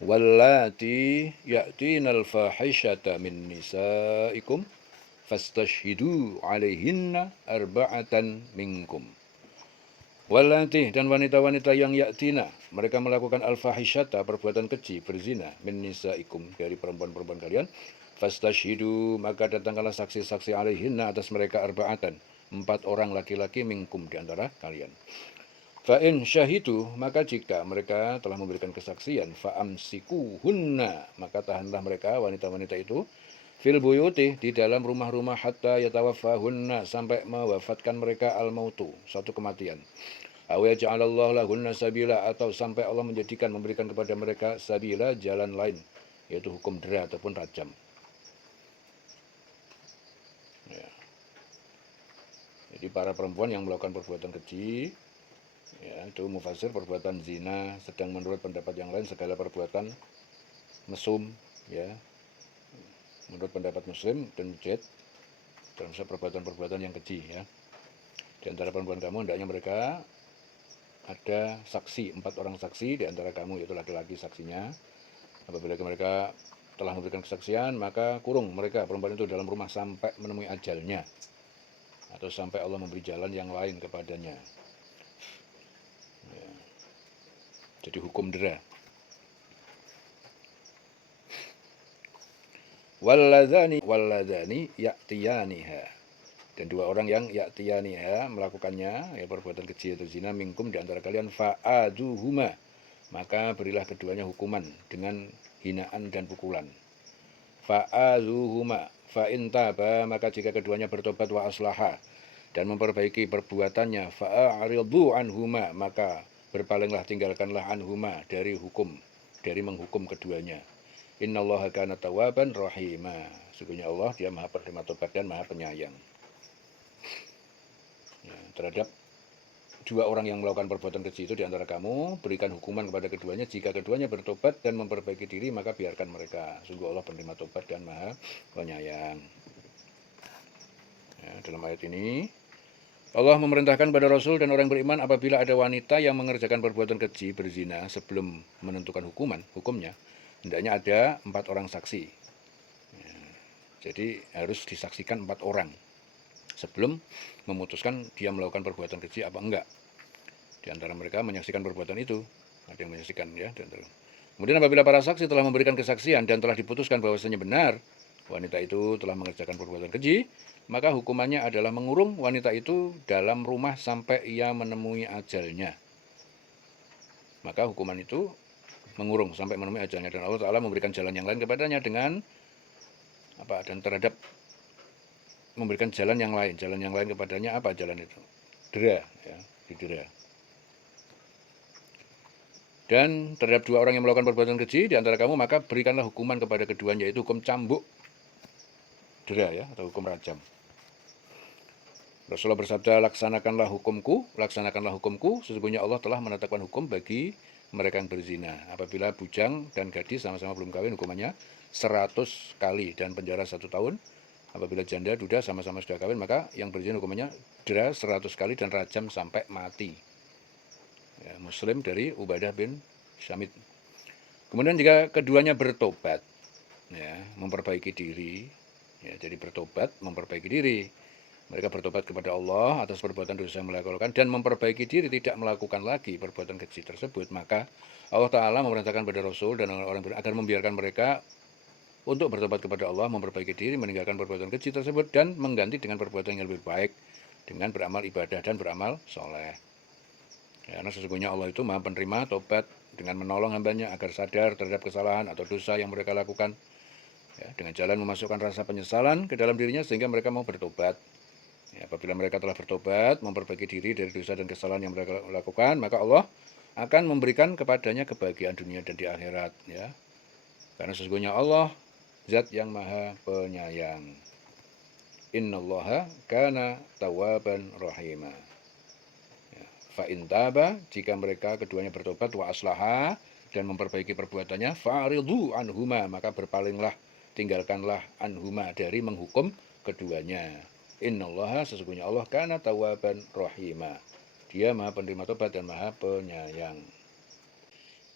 Wallati ya'tinal fahishata min nisaikum fastashhidu alaihinna arba'atan minkum. Wallati, dan wanita-wanita yang yaktina, mereka melakukan al-fahisyata, perbuatan keji, berzina, min nisaikum, dari perempuan-perempuan kalian, fastashhidu, maka datangkanlah saksi-saksi alaihinna, atas mereka, arba'atan, 4 orang laki-laki, minkum, di antara kalian. Fa'in syahidu, maka jika mereka telah memberikan kesaksian, fa'amsikuhunna, maka tahanlah mereka, wanita-wanita itu, fil buyuti, di dalam rumah-rumah, hatta yatawaffahunna, sampai mewafatkan mereka al-mautu, suatu kematian. Aw yaj'alallahu lahunna sabila, atau sampai Allah memberikan kepada mereka sabila, jalan lain, yaitu hukum dera ataupun rajam. Ya. Jadi para perempuan yang melakukan perbuatan keji, ya, itu mufasir perbuatan zina, sedang menurut pendapat yang lain segala perbuatan mesum, ya, menurut pendapat Muslim dan Mujahid, termasuk perbuatan-perbuatan yang keji, ya. Di antara perempuan kamu hendaknya mereka ada saksi, 4 orang saksi di antara kamu, yaitu laki-laki saksinya. Apabila mereka telah memberikan kesaksian, maka kurung mereka perempuan itu dalam rumah sampai menemui ajalnya, atau sampai Allah memberi jalan yang lain kepadanya. Ya. Jadi hukum dera. Walladhani ya'tiyaniha, dan 2 orang yang ya'tiyaniha, melakukannya, ya, perbuatan keji atau zina, minkum, di antara kalian, fa'aduhuma, maka berilah keduanya hukuman dengan hinaan dan pukulan. Fa'aduhuma fa'in taba, maka jika keduanya bertobat, wa aslaha, dan memperbaiki perbuatannya, fa'aridu anhuma, maka berpalinglah, tinggalkanlah, anhuma, dari hukum, dari menghukum keduanya. Innallaha kana tawwaban rahima, sesungguhnya Allah, dia maha penerima tobat dan maha penyayang. Ya, terhadap 2 orang yang melakukan perbuatan keji itu di antara kamu, berikan hukuman kepada keduanya. Jika keduanya bertobat dan memperbaiki diri, maka biarkan mereka. Sungguh Allah penerima tobat dan maha penyayang. Ya, dalam ayat ini Allah memerintahkan pada Rasul dan orang beriman, apabila ada wanita yang mengerjakan perbuatan keji, berzina, sebelum menentukan hukumnya, hendaknya ada 4 orang saksi. Ya, jadi harus disaksikan 4 orang sebelum memutuskan dia melakukan perbuatan keji apa enggak. Di antara mereka menyaksikan perbuatan itu, ada yang menyaksikan, ya. Kemudian apabila para saksi telah memberikan kesaksian dan telah diputuskan bahwasanya benar wanita itu telah mengerjakan perbuatan keji, maka hukumannya adalah mengurung wanita itu dalam rumah sampai ia menemui ajalnya. Maka hukuman itu mengurung sampai menemui ajalnya, dan Allah Ta'ala memberikan jalan yang lain kepadanya dengan apa? Dan terhadap memberikan jalan yang lain kepadanya, apa jalan itu? Dera, ya, didera. Dan terhadap 2 orang yang melakukan perbuatan keji di antara kamu, maka berikanlah hukuman kepada keduanya, yaitu hukum cambuk, dera, ya, atau hukum rajam. Rasulullah bersabda, laksanakanlah hukumku, sesungguhnya Allah telah menetapkan hukum bagi mereka yang berzina. Apabila bujang dan gadis sama-sama belum kawin, hukumannya 100 kali dan penjara 1 tahun. Apabila janda duda sama-sama sudah kawin, maka yang berzina hukumannya dera 100 kali dan rajam sampai mati. Ya, Muslim dari Ubadah bin Syamit. Kemudian jika keduanya bertobat, ya, memperbaiki diri, ya, jadi bertobat, memperbaiki diri, mereka bertobat kepada Allah atas perbuatan dosa yang mereka lakukan dan memperbaiki diri, tidak melakukan lagi perbuatan keji tersebut, maka Allah Ta'ala memerintahkan kepada Rasul dan orang-orang agar membiarkan mereka untuk bertobat kepada Allah, memperbaiki diri, meninggalkan perbuatan keji tersebut, dan mengganti dengan perbuatan yang lebih baik, dengan beramal ibadah dan beramal soleh. Ya, karena sesungguhnya Allah itu maha penerima tobat, dengan menolong hambanya agar sadar terhadap kesalahan atau dosa yang mereka lakukan, ya, dengan jalan memasukkan rasa penyesalan ke dalam dirinya sehingga mereka mau bertobat. Ya, apabila mereka telah bertobat, memperbaiki diri dari dosa dan kesalahan yang mereka lakukan, maka Allah akan memberikan kepadanya kebahagiaan dunia dan di akhirat, ya. Karena sesungguhnya Allah zat yang maha penyayang. Innallaha kana tawwaban rahima. Ya. Fa in taba, jika mereka keduanya bertobat, wa aslaha, dan memperbaiki perbuatannya, fa'ridu anhuma, maka berpalinglah, tinggalkanlah, anhuma, dari menghukum keduanya. Innallaha, sesungguhnya Allah, kana tawwaban rahima, dia maha penerima tobat dan maha penyayang.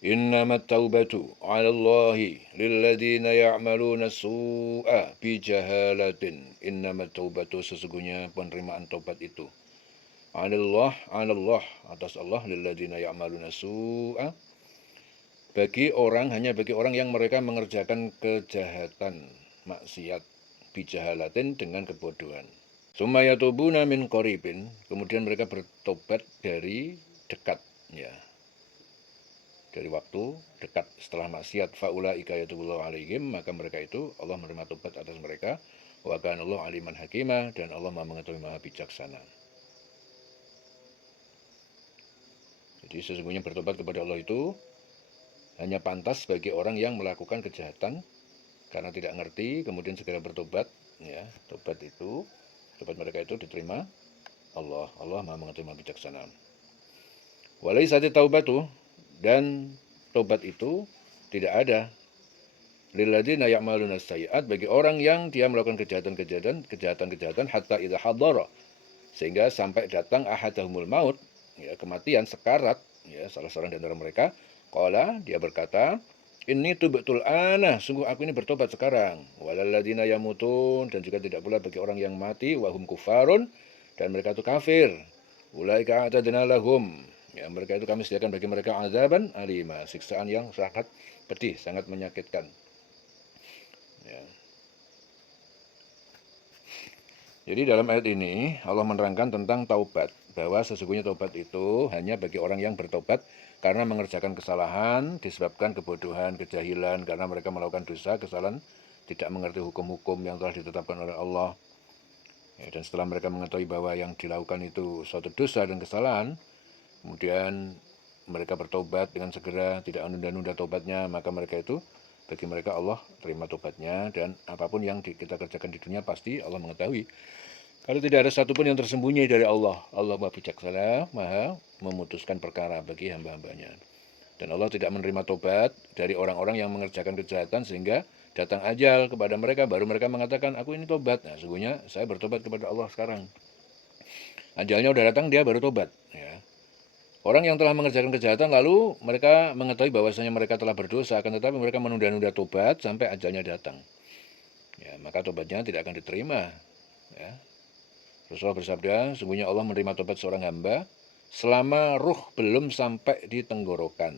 Innamat taubatu 'ala Allahi lilladzina ya'maluna su'a bijahalatin. Innamat taubatu, sesungguhnya penerimaan taubat itu. 'Ala Allah, atas Allah, lilladzina ya'maluna su'a, hanya bagi orang yang mereka mengerjakan kejahatan, maksiat, bijahalatin, dengan kebodohan. Summa yatubuna min qaribin, kemudian mereka bertobat dari dekat, ya, dari waktu dekat setelah maksiat. Faulaika yatubullahu alaihim, maka mereka itu Allah menerima tobat atas mereka. Wa kana Allahu aliman hakima, dan Allah Maha mengetahui, Maha bijaksana. Jadi sesungguhnya bertobat kepada Allah itu hanya pantas bagi orang yang melakukan kejahatan karena tidak ngerti, kemudian segera bertobat, ya. Tobat mereka itu diterima Allah. Allah Maha mengetahui, Maha bijaksana. Walaisati taubatu, dan tobat itu tidak ada lilladzina ya'maluna sayyi'at, bagi orang yang dia melakukan kejahatan hatta idza hadara, sehingga sampai datang ahadahumul maut, ya, kematian, sekarat, ya, salah seorang di antara mereka, qala, dia berkata, inni tubtul ana, sungguh aku ini bertobat sekarang. Walalladzina yamutun, dan juga tidak pula bagi orang yang mati, wahum kufarun, dan mereka itu kafir. Ulaika a'tadna lahum, ya, mereka itu kami sediakan bagi mereka azaban alima, siksaan yang sangat pedih, sangat menyakitkan. Ya. Jadi dalam ayat ini Allah menerangkan tentang taubat, bahwa sesungguhnya taubat itu hanya bagi orang yang bertobat karena mengerjakan kesalahan disebabkan kebodohan, kejahilan, karena mereka melakukan dosa, kesalahan, tidak mengerti hukum-hukum yang telah ditetapkan oleh Allah. Ya, dan setelah mereka mengetahui bahwa yang dilakukan itu suatu dosa dan kesalahan, kemudian mereka bertobat dengan segera, tidak menunda-nunda tobatnya, maka bagi mereka Allah terima tobatnya, dan apapun yang kita kerjakan di dunia pasti Allah mengetahui. Kalau tidak ada satupun yang tersembunyi dari Allah. Allah Maha bijaksana, Maha memutuskan perkara bagi hamba-hambanya. Dan Allah tidak menerima tobat dari orang-orang yang mengerjakan kejahatan sehingga datang ajal kepada mereka, baru mereka mengatakan, aku ini tobat. Nah, sesungguhnya saya bertobat kepada Allah sekarang. Ajalnya udah datang, dia baru tobat, ya. Orang yang telah mengerjakan kejahatan lalu mereka mengetahui bahwasanya mereka telah berdosa, akan tetapi mereka menunda-nunda tobat sampai ajalnya datang, ya, maka tobatnya tidak akan diterima, ya. Rasulullah bersabda, sesungguhnya Allah menerima tobat seorang hamba selama ruh belum sampai di tenggorokan.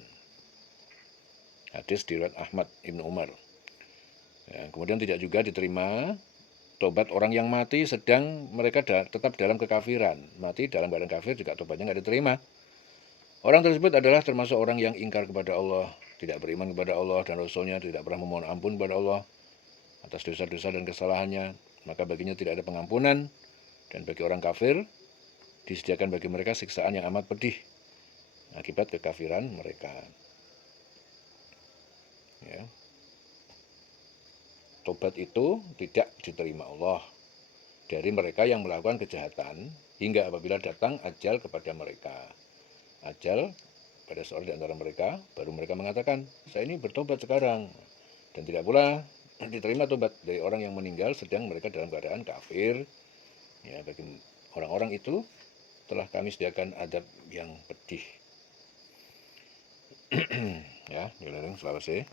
Hadis diriwayat Ahmad Ibnu Umar. Ya, kemudian tidak juga diterima tobat orang yang mati sedang mereka tetap dalam kekafiran. Mati dalam keadaan kafir juga tobatnya nggak diterima. Orang tersebut adalah termasuk orang yang ingkar kepada Allah, tidak beriman kepada Allah dan Rasulnya, tidak pernah memohon ampun kepada Allah atas dosa-dosa dan kesalahannya, maka baginya tidak ada pengampunan. Dan bagi orang kafir disediakan bagi mereka siksaan yang amat pedih akibat kekafiran mereka. Ya. Tobat itu tidak diterima Allah dari mereka yang melakukan kejahatan hingga apabila datang ajal kepada mereka. Ajal pada seorang di antara mereka, baru mereka mengatakan, saya ini bertobat sekarang. Dan tidak pula diterima tobat dari orang yang meninggal sedang mereka dalam keadaan kafir. Ya, bagi orang-orang itu telah kami sediakan adab yang pedih. Ya, Selawase.